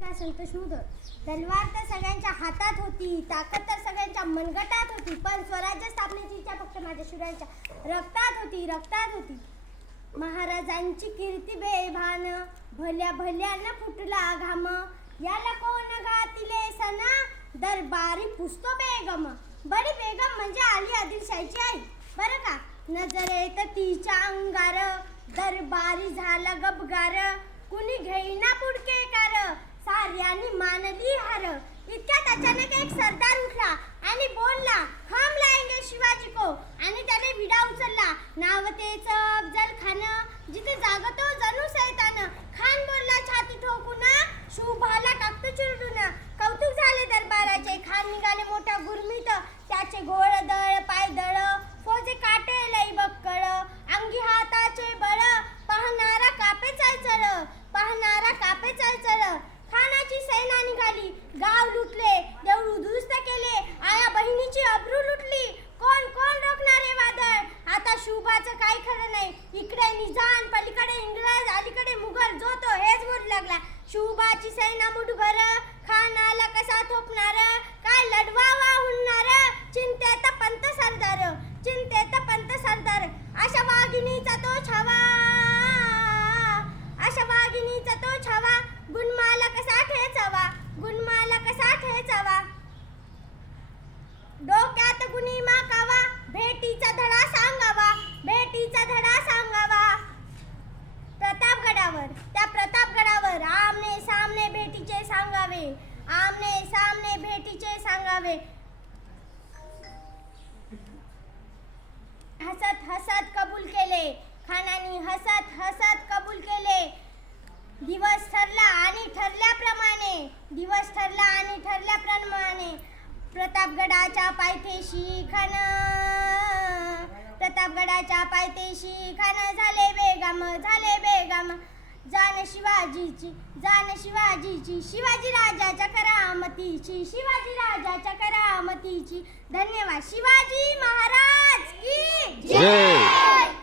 काय संतोष मुदळ. तलवार तर सगळ्यांच्या हातात होती, ताकद तर सगळ्यांच्या मनगटात होती, पण स्वराज्य स्थापनेची इच्छा फक्त माझ्या शूरांच्या रक्तात होती. महाराजांची कीर्ती बेभान, भल्या भल्यानं फुटला घाम. याला कोण घातिले सना, दरबारी पुसतो बेगम. बडी बेगम म्हणजे आली आदिलशाहीची आई, बरं का. नजरेत तिच्या अंगार, दरबारी झाला गबगार. कुणी घेईना पुडके कार, साऱ्यांनी मानली हार. इतक्यात अचानक एक सरदार उठला आणि बोलला, हम लाएंगे शिवाजी को. आणि त्याने विडा उचलला. नाव तेच अफजल खान, जिथे जागतो जणू सैतान. खान बोलला छाती ठोकून, शुभाला टाकतो चिरडून. कौतुक झाले दरबाराचे, खान निघाले मोठ्या गुरमीत. त्याचे घोळ दळ पाय दळ, फौजे काटे लई बक्कळ. अंगी हाताचे बळ, पाहणारा कापे चळचळ. खानाची सेना निघाली, गाव लुटले, देऊळ उद्ध्वस्त केले, आया बहिणीची अब्रू लुटली. कोण रोखणार हे वादळ. आता शुभाचं काही खरं नाही. इकडे निजाम, पलीकडे इंग्रज, अलीकडे मुघल, जो तो हेच बोलू लागला. शुभाची सेना मुठभर, खानाला कसा थोपणार. काय लढवावा हुनणार, चिंतेत पंत सरदार. अशा वाघिणीचा तो छावा, गुणमाला कसा ठेचावा. डोक्यात गुणी माकावा, भेटीचा धडा सांगावा. प्रतापगडावर आमने सामने भेटीचे सांगावे. हसत कबूल केले. खानाने हसत कबूल केले. दिवस ठरला आणि ठरल्याप्रमाणे प्रतापगडाच्या पायथ्याशी खान झाले बेगम. जान शिवाजीची शिवाजी राजाच्या करामतीची. धन्यवाद. शिवाजी महाराज की जय.